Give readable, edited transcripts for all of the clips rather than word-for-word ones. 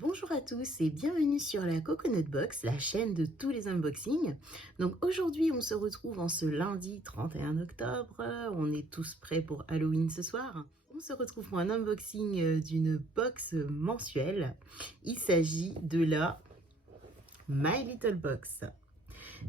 Bonjour à tous et bienvenue sur la Coconut Box, la chaîne de tous les unboxings. Donc aujourd'hui on se retrouve en ce lundi 31 octobre, on est tous prêts pour Halloween ce soir. On se retrouve pour un unboxing d'une box mensuelle. Il s'agit de la My Little Box.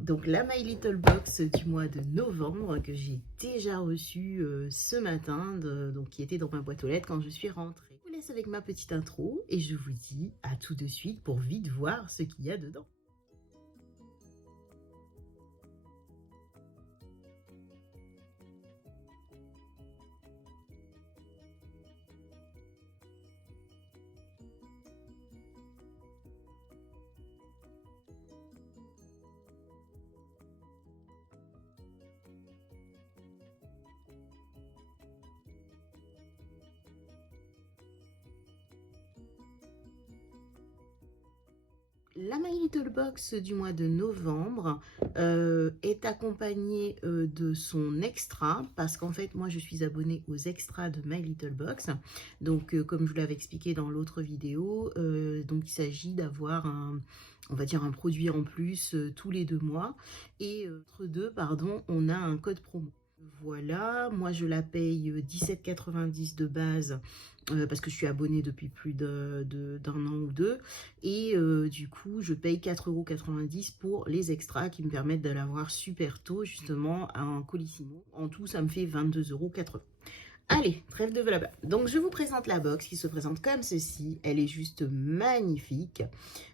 Donc la My Little Box du mois de novembre que j'ai déjà reçue ce matin, donc qui était dans ma boîte aux lettres quand je suis rentrée. Je vous laisse avec ma petite intro et je vous dis à tout de suite pour vite voir ce qu'il y a dedans. La My Little Box du mois de novembre est accompagnée de son extra parce qu'en fait moi je suis abonnée aux extras de My Little Box. Donc comme je vous l'avais expliqué dans l'autre vidéo, donc il s'agit d'avoir on va dire un produit en plus tous les 2 mois et entre deux pardon on a un code promo. Voilà, moi je la paye 17,90 de base parce que je suis abonnée depuis plus d'un an ou deux. Et du coup, je paye 4,90 € pour les extras qui me permettent de l'avoir super tôt, justement, à un Colissimo. En tout, ça me fait 22,80 €. Allez, trêve de blabla. Donc, je vous présente la box qui se présente comme ceci. Elle est juste magnifique.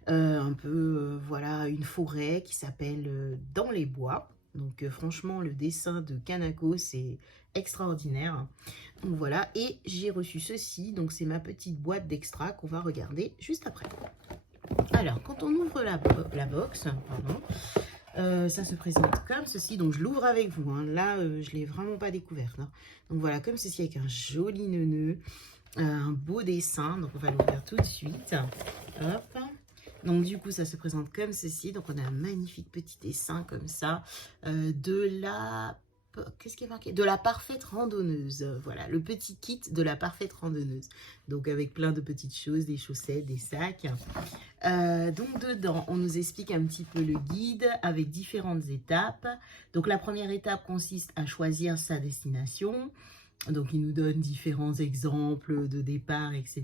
Un peu, voilà, une forêt qui s'appelle Dans les bois. Donc franchement, le dessin de Kanako, c'est extraordinaire. Donc voilà, et j'ai reçu ceci. Donc c'est ma petite boîte d'extra qu'on va regarder juste après. Alors, quand on ouvre la box, pardon, ça se présente comme ceci. Donc je l'ouvre avec vous. Hein. Là, je ne l'ai vraiment pas découverte. Hein. Donc voilà, comme ceci avec un joli neuneu, un beau dessin. Donc on va l'ouvrir tout de suite. Hop. Donc du coup, ça se présente comme ceci. Donc on a un magnifique petit dessin comme ça de la... Qu'est-ce qui est marqué? De la parfaite randonneuse. Voilà, le petit kit de la parfaite randonneuse. Donc avec plein de petites choses, des chaussettes, des sacs. Donc dedans, on nous explique un petit peu le guide avec différentes étapes. Donc la première étape consiste à choisir sa destination. Donc, il nous donne différents exemples de départ, etc.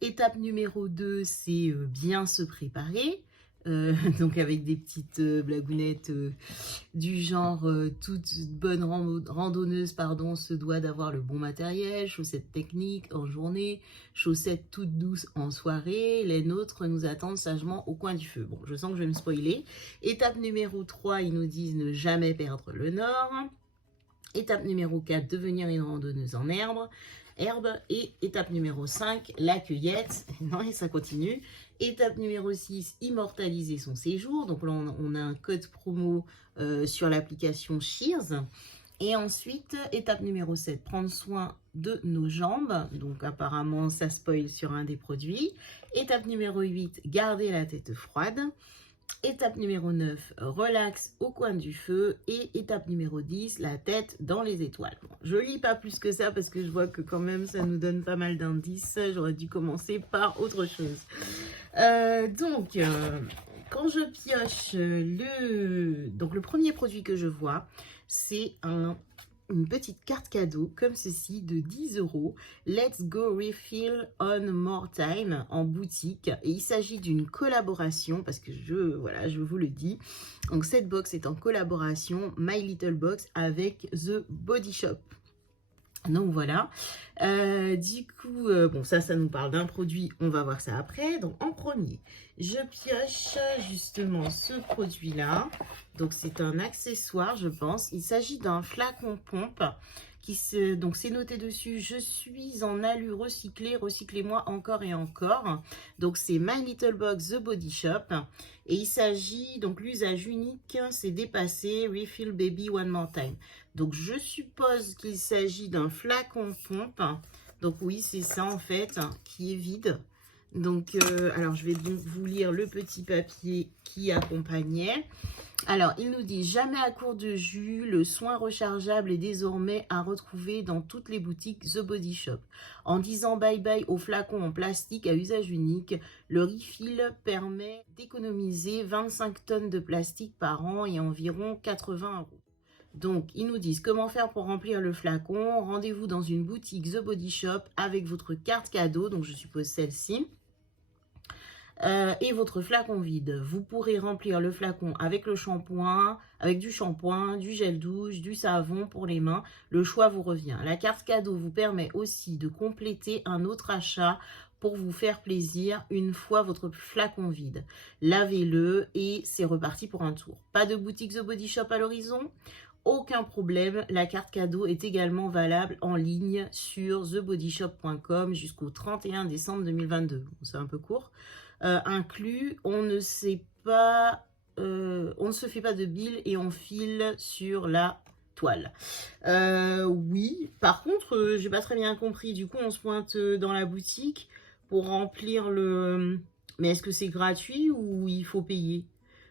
Étape numéro 2, c'est bien se préparer. Donc, avec des petites blagounettes du genre toute bonne randonneuse pardon, se doit d'avoir le bon matériel, chaussettes techniques en journée, chaussettes toutes douces en soirée. Les nôtres nous attendent sagement au coin du feu. Bon, je sens que je vais me spoiler. Étape numéro 3, ils nous disent ne jamais perdre le nord. Étape numéro 4, devenir une randonneuse en herbe. Et étape numéro 5, la cueillette. Non, et ça continue. Étape numéro 6, immortaliser son séjour. Donc là, on a un code promo sur l'application Shears. Et ensuite, étape numéro 7, prendre soin de nos jambes. Donc apparemment, ça spoil sur un des produits. Étape numéro 8, garder la tête froide. Étape numéro 9, relax au coin du feu. Et étape numéro 10, la tête dans les étoiles. Bon, je lis pas plus que ça parce que je vois que quand même ça nous donne pas mal d'indices. J'aurais dû commencer par autre chose. Quand je pioche le premier produit que je vois, c'est une petite carte cadeau comme ceci de 10 €. Let's go refill on more time en boutique. Et il s'agit d'une collaboration parce que voilà, je vous le dis. Donc cette box est en collaboration My Little Box avec The Body Shop. Donc voilà, du coup, bon ça nous parle d'un produit, on va voir ça après. Donc en premier, je pioche justement ce produit-là. Donc c'est un accessoire, je pense. Il s'agit d'un flacon pompe donc c'est noté dessus, je suis en alu recyclé, recyclez-moi encore et encore. Donc c'est My Little Box The Body Shop. Et il s'agit, donc l'usage unique, c'est dépassé, refill baby one more time. Donc je suppose qu'il s'agit d'un flacon pompe. Donc oui, c'est ça en fait, qui est vide. Donc, alors je vais donc vous lire le petit papier qui accompagnait. Alors, il nous dit « Jamais à court de jus, le soin rechargeable est désormais à retrouver dans toutes les boutiques The Body Shop. En disant bye-bye aux flacons en plastique à usage unique, le refill permet d'économiser 25 tonnes de plastique par an et environ 80 €. Donc, ils nous disent comment faire pour remplir le flacon. Rendez-vous dans une boutique The Body Shop avec votre carte cadeau, donc je suppose celle-ci. Et votre flacon vide. Vous pourrez remplir le flacon avec le shampoing, avec du shampoing, du gel douche, du savon pour les mains. Le choix vous revient. La carte cadeau vous permet aussi de compléter un autre achat pour vous faire plaisir une fois votre flacon vide. Lavez-le et c'est reparti pour un tour. Pas de boutique The Body Shop à l'horizon? Aucun problème, la carte cadeau est également valable en ligne sur thebodyshop.com jusqu'au 31 décembre 2022. Bon, c'est un peu court. Inclus, on ne se fait pas de bile et on file sur la toile. Oui, par contre, j'ai pas très bien compris. Du coup, on se pointe dans la boutique pour remplir le... Mais est-ce que c'est gratuit ou il faut payer?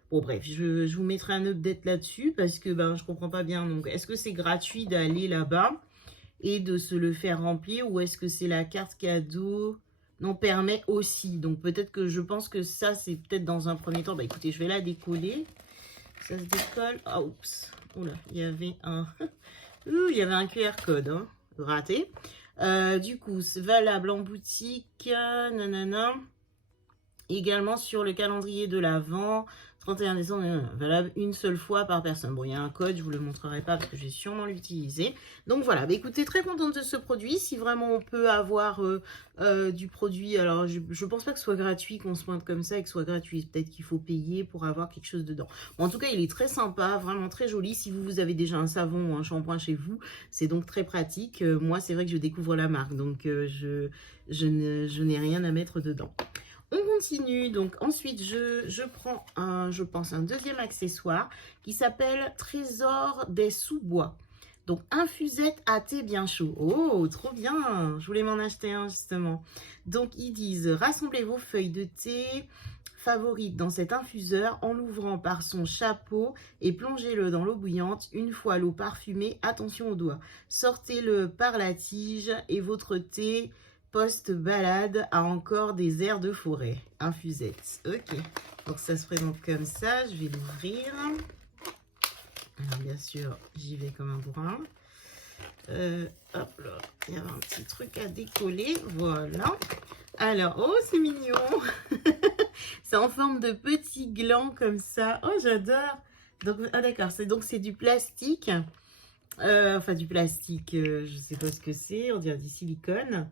Bon, bref, je vous mettrai un update là-dessus parce que ben, je comprends pas bien. Donc, est-ce que c'est gratuit d'aller là-bas et de se le faire remplir ou est-ce que c'est la carte cadeau n'en permet aussi? Donc, peut-être que je pense que ça, c'est peut-être dans un premier temps. Bah, écoutez, je vais la décoller. Ça se décolle. Ah, oups. Oula, il y avait un... il y avait un QR code, hein. Raté. Du coup, c'est valable en boutique. Nanana. Également sur le calendrier de l'Avent, 31 décembre, valable une seule fois par personne. Bon, il y a un code, je ne vous le montrerai pas parce que j'ai sûrement l'utilisé. Donc voilà, bah, écoutez, très contente de ce produit. Si vraiment on peut avoir du produit, alors je ne pense pas que ce soit gratuit, qu'on se pointe comme ça et que ce soit gratuit. Peut-être qu'il faut payer pour avoir quelque chose dedans. Bon, en tout cas, il est très sympa, vraiment très joli. Si vous avez déjà un savon ou un shampoing chez vous, c'est donc très pratique. Moi, c'est vrai que je découvre la marque, donc je n'ai rien à mettre dedans. On continue, donc ensuite je prends je pense un deuxième accessoire qui s'appelle Trésor des sous-bois. Donc infusette à thé bien chaud. Oh, trop bien, je voulais m'en acheter un justement. Donc ils disent rassemblez vos feuilles de thé favorites dans cet infuseur en l'ouvrant par son chapeau et plongez-le dans l'eau bouillante. Une fois l'eau parfumée, attention aux doigts. Sortez-le par la tige et votre thé post-balade a encore des airs de forêt. Infusette. Ok. Donc ça se présente comme ça. Je vais l'ouvrir. Alors bien sûr, j'y vais comme un bourrin. Hop là. Il y a un petit truc à décoller. Voilà. Alors, oh, c'est mignon. C'est en forme de petit gland comme ça. Oh, j'adore. Donc, ah d'accord. C'est du plastique. Enfin, du plastique. Je sais pas ce que c'est. On dirait du silicone.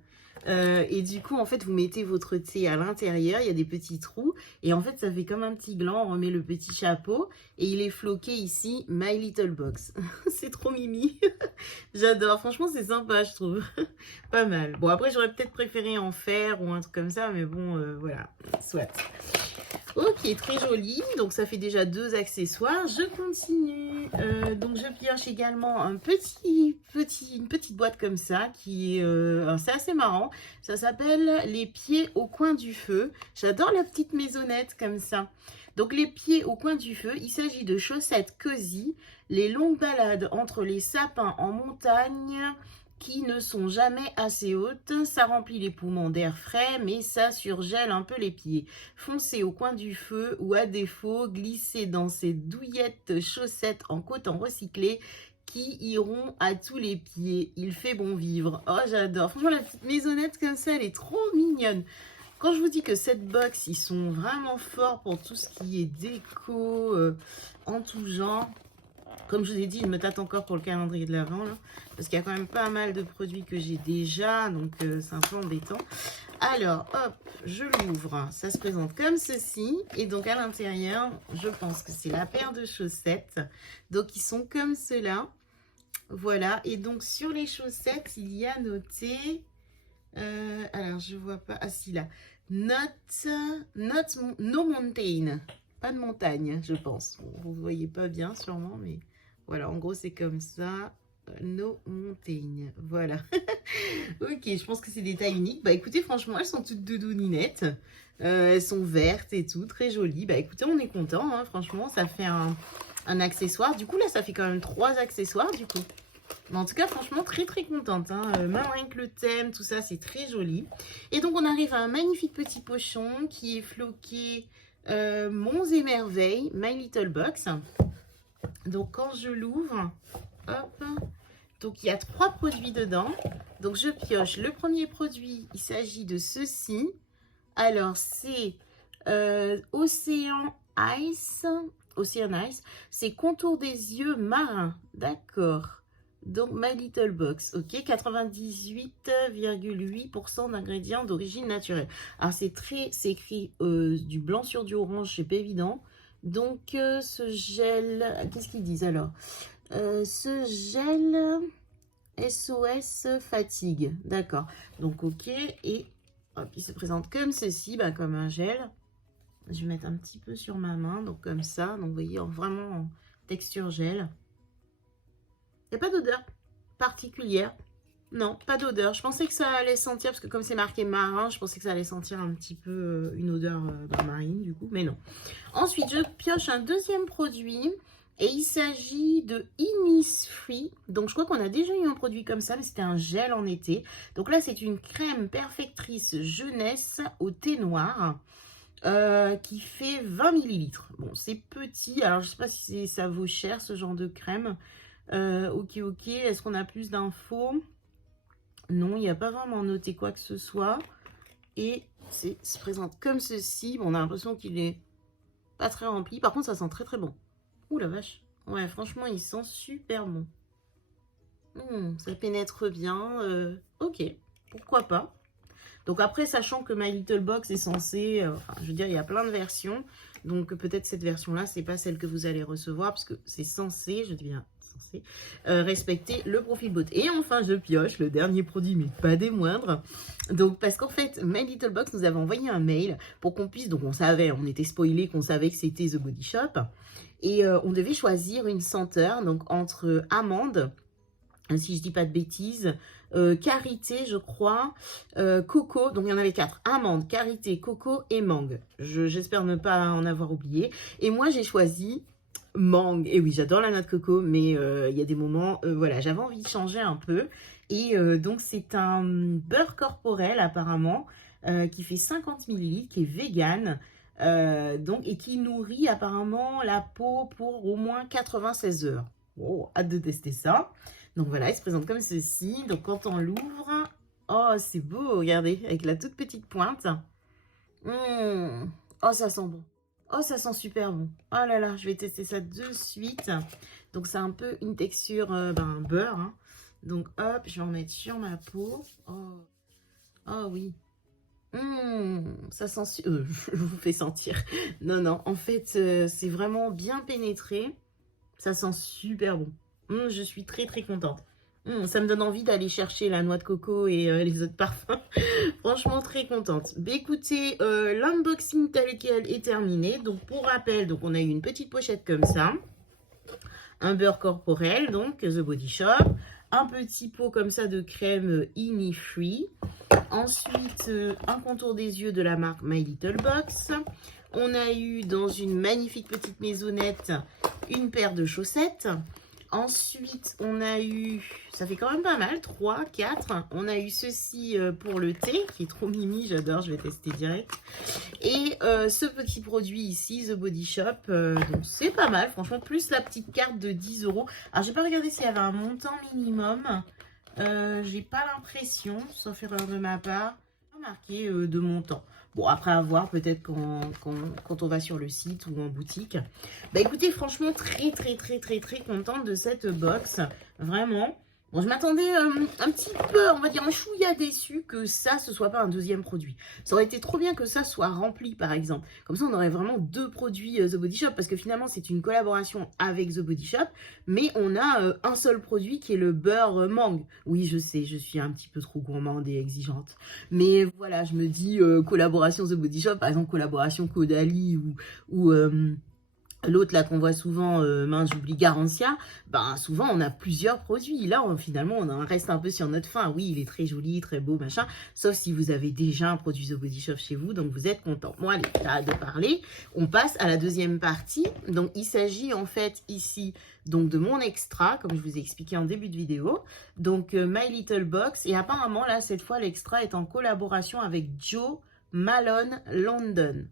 Et du coup, en fait, vous mettez votre thé à l'intérieur, il y a des petits trous, et en fait, ça fait comme un petit gland, on remet le petit chapeau, et il est floqué ici, My Little Box. C'est trop mimi. J'adore, franchement, c'est sympa, je trouve. Pas mal. Bon, après, j'aurais peut-être préféré en fer ou un truc comme ça, mais bon, voilà, soit. Ok, très joli. Donc, ça fait déjà 2 accessoires. Je continue. Donc, je pioche également une petite boîte comme ça qui est... c'est assez marrant. Ça s'appelle les pieds au coin du feu. J'adore la petite maisonnette comme ça. Donc, les pieds au coin du feu, il s'agit de chaussettes cosy. Les longues balades entre les sapins en montagne qui ne sont jamais assez hautes. Ça remplit les poumons d'air frais, mais ça surgèle un peu les pieds. Foncez au coin du feu ou à défaut, glissez dans ces douillettes chaussettes en coton recyclé qui iront à tous les pieds. Il fait bon vivre. Oh, j'adore. Franchement, la petite maisonnette comme ça, elle est trop mignonne. Quand je vous dis que cette box, ils sont vraiment forts pour tout ce qui est déco en tout genre. Comme je vous ai dit, il me tâte encore pour le calendrier de l'Avent, parce qu'il y a quand même pas mal de produits que j'ai déjà, donc c'est un peu embêtant. Alors, hop, je l'ouvre. Ça se présente comme ceci. Et donc, à l'intérieur, je pense que c'est la paire de chaussettes. Donc, ils sont comme cela. Voilà. Et donc, sur les chaussettes, il y a noté... alors, je vois pas... Ah, si, là. No mountain. Pas de montagne, je pense. Bon, vous ne voyez pas bien, sûrement, mais... Voilà, en gros, c'est comme ça. No Montaigne. Voilà. Ok, je pense que c'est des tailles uniques. Bah écoutez, franchement, elles sont toutes doudouninettes. Elles sont vertes et tout, très jolies. Bah écoutez, on est content, hein, franchement, ça fait un accessoire. Du coup, là, ça fait quand même 3 accessoires, du coup. Mais en tout cas, franchement, très très contente. Hein. Même rien que le thème, tout ça, c'est très joli. Et donc, on arrive à un magnifique petit pochon qui est floqué Monts et Merveilles, My Little Box. Donc, quand je l'ouvre, hop, donc il y a 3 produits dedans. Donc, je pioche. Le premier produit, il s'agit de ceci. Alors, c'est Océan Ice. Océan Ice. C'est contour des yeux marins. D'accord. Donc, My Little Box, ok, 98,8% d'ingrédients d'origine naturelle. Alors, c'est écrit du blanc sur du orange, c'est pas évident. Donc, ce gel, qu'est-ce qu'ils disent alors? Ce gel SOS fatigue, d'accord. Donc, ok, et hop, il se présente comme ceci, bah, comme un gel. Je vais mettre un petit peu sur ma main, donc comme ça. Donc, vous voyez, vraiment en texture gel. Il n'y a pas d'odeur particulière. Non, pas d'odeur. Je pensais que ça allait sentir, parce que comme c'est marqué marin, je pensais que ça allait sentir un petit peu une odeur marine, du coup, mais non. Ensuite, je pioche un deuxième produit, et il s'agit de Innisfree. Donc, je crois qu'on a déjà eu un produit comme ça, mais c'était un gel en été. Donc là, c'est une crème perfectrice jeunesse au thé noir. Qui fait 20 millilitres. Bon, c'est petit, alors je sais pas si ça vaut cher ce genre de crème. Ok, est-ce qu'on a plus d'infos? Non, il n'y a pas vraiment noté quoi que ce soit. Et se présente comme ceci. Bon, on a l'impression qu'il est pas très rempli. Par contre, ça sent très très bon. Ouh la vache. Ouais, franchement, il sent super bon. Ça pénètre bien. Ok, pourquoi pas. Donc après, sachant que My Little Box est censé, enfin, je veux dire, il y a plein de versions. Donc peut-être cette version-là, c'est pas celle que vous allez recevoir, parce que c'est censé, je dis bien censé, respecter le profil beauté. Et enfin, je pioche le dernier produit, mais pas des moindres. Donc parce qu'en fait, My Little Box nous avait envoyé un mail pour qu'on puisse, donc on savait, on était spoilé qu'on savait que c'était The Body Shop. Et on devait choisir une senteur, donc entre amande, si je dis pas de bêtises, karité, je crois, coco, donc il y en avait 4, amande, karité, coco et mangue. J'espère ne pas en avoir oublié. Et moi, j'ai choisi mangue. Et oui, j'adore la noix de coco, mais il y a des moments, voilà, j'avais envie de changer un peu. Et donc, c'est un beurre corporel, apparemment, qui fait 50 millilitres, qui est vegan. Donc, et qui nourrit apparemment la peau pour au moins 96 heures. Oh, hâte de tester ça. Donc voilà, il se présente comme ceci. Donc quand on l'ouvre, oh c'est beau, regardez, avec la toute petite pointe. Oh ça sent bon. Oh ça sent super bon. Oh là là, je vais tester ça de suite. Donc c'est un peu une texture beurre. Hein. Donc hop, je vais en mettre sur ma peau. Oh, oh oui. Ça sent... je vous fais sentir. Non, non, en fait, c'est vraiment bien pénétré. Ça sent super bon. Je suis très très contente. Ça me donne envie d'aller chercher la noix de coco et les autres parfums. Franchement, très contente. Bah, écoutez, l'unboxing tel quel est terminé. Donc, pour rappel, donc on a eu une petite pochette comme ça. Un beurre corporel, donc The Body Shop. Un petit pot comme ça de crème Innisfree. Ensuite, un contour des yeux de la marque My Little Box. On a eu dans une magnifique petite maisonnette une paire de chaussettes. Ensuite, on a eu, ça fait quand même pas mal, 3, 4. On a eu ceci pour le thé, qui est trop mimi, j'adore, je vais tester direct. Et ce petit produit ici, The Body Shop, donc c'est pas mal, franchement, plus la petite carte de 10 €. Alors, j'ai pas regardé s'il y avait un montant minimum. J'ai pas l'impression, sauf erreur de ma part, pas marqué de montant. Bon, après avoir peut-être quand on va sur le site ou en boutique. Bah écoutez, franchement, très contente de cette box. Vraiment. Bon, je m'attendais un petit peu, on va dire un chouïa déçu que ça, ce soit pas un deuxième produit. Ça aurait été trop bien que ça soit rempli, par exemple. Comme ça, on aurait vraiment 2 produits The Body Shop, parce que finalement, c'est une collaboration avec The Body Shop, mais on a un seul produit qui est le beurre mangue. Oui, je sais, je suis un petit peu trop gourmande et exigeante. Mais voilà, je me dis collaboration The Body Shop, par exemple, collaboration Caudalie ou L'autre, là, qu'on voit souvent, mince, j'oublie, Garantia, ben, souvent, on a plusieurs produits. Là, finalement, on en reste un peu sur notre faim. Oui, il est très joli, très beau, machin. Sauf si vous avez déjà un produit The Body Shop chez vous, donc vous êtes content. Bon, allez, t'as de parler. On passe à la deuxième partie. Donc, il s'agit, en fait, ici, donc, de mon extra, comme je vous ai expliqué en début de vidéo. Donc, My Little Box. Et apparemment, là, cette fois, l'extra est en collaboration avec Joe Malone London.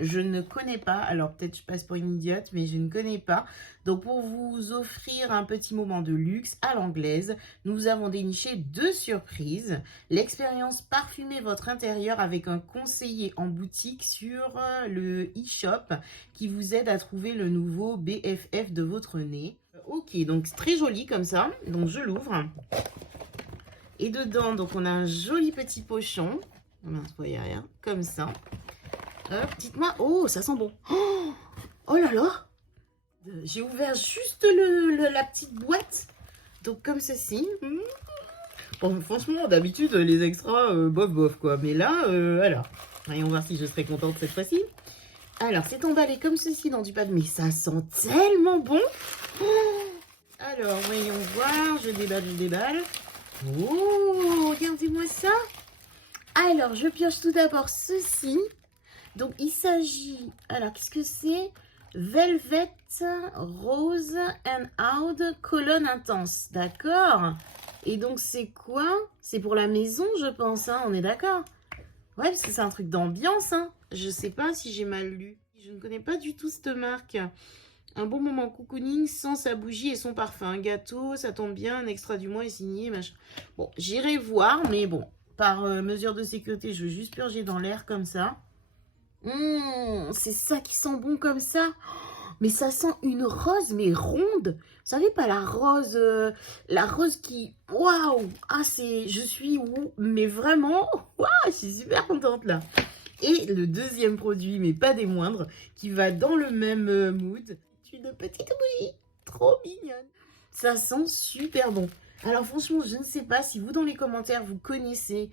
Je ne connais pas, alors peut-être je passe pour une idiote, mais je ne connais pas. Donc pour vous offrir un petit moment de luxe à l'anglaise, nous avons déniché 2 surprises. L'expérience parfumer votre intérieur avec un conseiller en boutique sur le e-shop qui vous aide à trouver le nouveau BFF de votre nez. Ok, donc c'est très joli comme ça, donc je l'ouvre. Et dedans, donc on a un joli petit pochon. Mince, il n'y a rien, comme ça. Dites-moi, oh, ça sent bon. Oh, oh là là, j'ai ouvert juste la petite boîte. Donc comme ceci. Bon, franchement, d'habitude, les extras, bof, bof, quoi. Mais là, alors, voyons voir si je serai contente cette fois-ci. Alors, c'est emballé comme ceci dans du papier. Mais ça sent tellement bon. Oh, alors, voyons voir. Je déballe. Oh, regardez-moi ça. Alors, je pioche tout d'abord ceci. Donc, il s'agit... Alors, qu'est-ce que c'est? Velvet Rose and Oud Colonne Intense. D'accord. Et donc, c'est quoi? C'est pour la maison, je pense. Hein, on est d'accord? Ouais, parce que c'est un truc d'ambiance. Hein. Je sais pas si j'ai mal lu. Je ne connais pas du tout cette marque. Un bon moment cocooning sans sa bougie et son parfum. Un gâteau, ça tombe bien. Un extra du mois est signé. Machin. Bon, j'irai voir. Mais bon, par mesure de sécurité, je veux juste purger dans l'air comme ça. C'est ça qui sent bon comme ça. Mais ça sent une rose, mais ronde. Vous savez pas la rose qui... Waouh. Ah, c'est... Je suis... Mais vraiment... Waouh, je suis super contente là. Et le deuxième produit, mais pas des moindres, qui va dans le même mood. C'est une petite bougie. Trop mignonne. Ça sent super bon. Alors franchement, je ne sais pas si vous, dans les commentaires, vous connaissez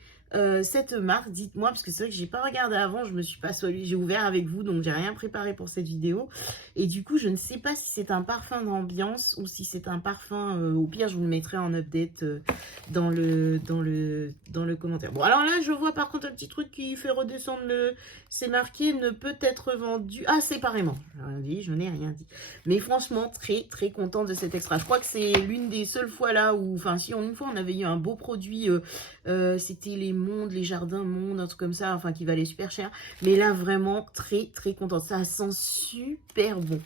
cette marque. Dites-moi, parce que c'est vrai que j'ai pas regardé avant. Je me suis pas soignée. J'ai ouvert avec vous, donc j'ai rien préparé pour cette vidéo. Et du coup, je ne sais pas si c'est un parfum d'ambiance ou si c'est un parfum... au pire, je vous le mettrai en update dans le commentaire. Bon, alors là, je vois par contre un petit truc qui fait redescendre le... C'est marqué « Ne peut être vendu... » Ah, séparément. Je n'ai rien dit. Mais franchement, très, très contente de cet extra. Je crois que c'est l'une des seules fois là où... Enfin, si une fois, on avait eu un beau produit... c'était les mondes, les jardins mondes, un truc comme ça, enfin qui valait super cher. Mais là, vraiment, très, très contente. Ça sent super bon.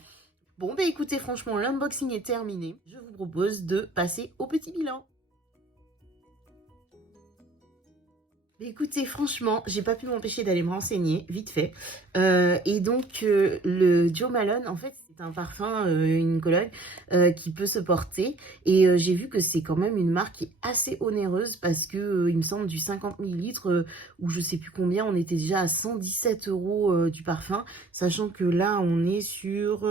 Bon, bah écoutez, franchement, l'unboxing est terminé. Je vous propose de passer au petit bilan. Écoutez, franchement, j'ai pas pu m'empêcher d'aller me renseigner, vite fait. Et donc, le Joe Malone, en fait, c'est un parfum, une cologne qui peut se porter. Et j'ai vu que c'est quand même une marque qui est assez onéreuse parce que, il me semble, du 50 ml, ou je sais plus combien, on était déjà à 117 € du parfum. Sachant que là, on est sur...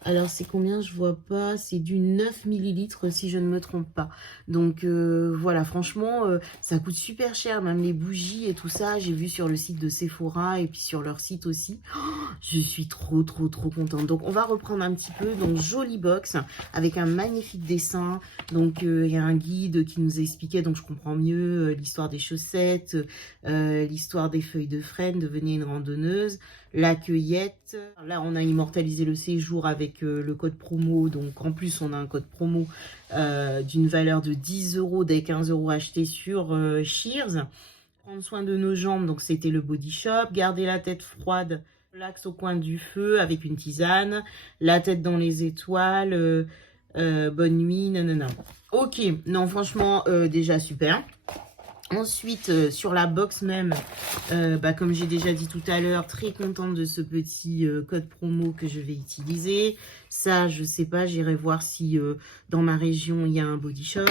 alors, c'est combien? Je vois pas. C'est du 9 ml si je ne me trompe pas. Donc, voilà, franchement, ça coûte super cher. Même les bougies et tout ça, j'ai vu sur le site de Sephora et puis sur leur site aussi. Oh, je suis trop, trop, trop contente. Donc, on va reprendre un petit peu. Donc, jolie box avec un magnifique dessin. Donc, il y a un guide qui nous expliquait, donc je comprends mieux, l'histoire des chaussettes, l'histoire des feuilles de frêne, devenir une randonneuse. La cueillette. Là, on a immortalisé le séjour avec le code promo. Donc, en plus, on a un code promo d'une valeur de 10 € dès 15 € achetés sur Shears. Prendre soin de nos jambes, donc c'était le Body Shop. Garder la tête froide, relax au coin du feu avec une tisane. La tête dans les étoiles. Bonne nuit, nanana. Ok, non, franchement, déjà super. Ensuite, sur la box même, comme j'ai déjà dit tout à l'heure, très contente de ce petit code promo que je vais utiliser. Ça, je sais pas, j'irai voir si dans ma région, il y a un Body Shop.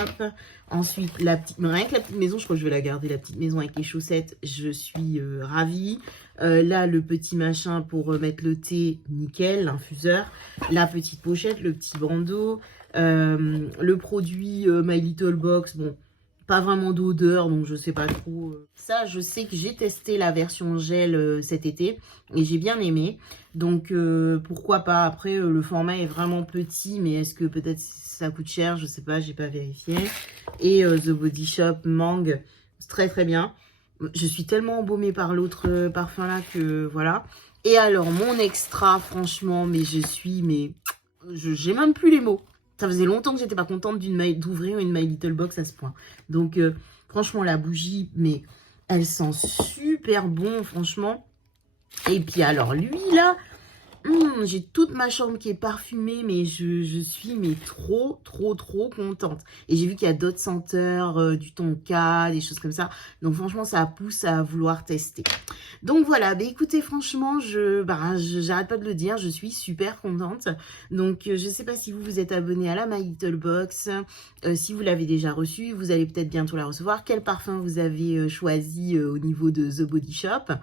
Ensuite, rien que la petite maison, je crois que je vais la garder, la petite maison avec les chaussettes, je suis ravie. Là, le petit machin pour mettre le thé, nickel, l'infuseur. La petite pochette, le petit bandeau. Le produit My Little Box, bon... pas vraiment d'odeur, donc je sais pas trop. Ça, je sais que j'ai testé la version gel cet été et j'ai bien aimé. Donc, pourquoi pas. Après, le format est vraiment petit, mais est-ce que peut-être ça coûte cher? Je sais pas, j'ai pas vérifié. Et The Body Shop Mangue, c'est très très bien. Je suis tellement embaumée par l'autre parfum là que voilà. Et alors, mon extra, franchement, mais j'ai même plus les mots. Ça faisait longtemps que j'étais pas contente d'ouvrir une My Little Box à ce point. Donc, franchement, la bougie, mais elle sent super bon, franchement. Et puis alors, lui, là, j'ai toute ma chambre qui est parfumée, mais je suis mais trop contente. Et j'ai vu qu'il y a d'autres senteurs, du tonka, des choses comme ça. Donc, franchement, ça pousse à vouloir tester. Donc voilà, bah écoutez, franchement, j'arrête pas de le dire, je suis super contente. Donc je sais pas si vous êtes abonné à la My Little Box, si vous l'avez déjà reçue, vous allez peut-être bientôt la recevoir. Quel parfum vous avez choisi au niveau de The Body Shop.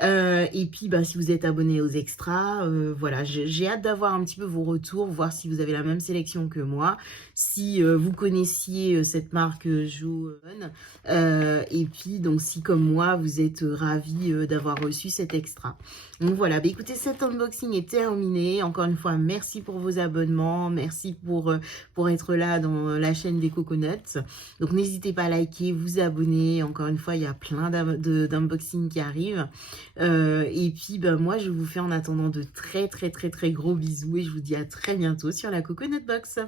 Et puis bah, si vous êtes abonné aux extras, voilà, j'ai hâte d'avoir un petit peu vos retours, voir si vous avez la même sélection que moi, si vous connaissiez cette marque Joonn, et puis donc si comme moi vous êtes ravis d'avoir reçu cet extra. Donc voilà, bah écoutez, cet unboxing est terminé. Encore une fois, merci pour vos abonnements, merci pour être là dans la chaîne des Coconuts. Donc n'hésitez pas à liker, vous abonner. Encore une fois, il y a plein d'unboxings qui arrivent. Et puis bah, moi je vous fais en attendant de très gros bisous et je vous dis à très bientôt sur la Coconut Box.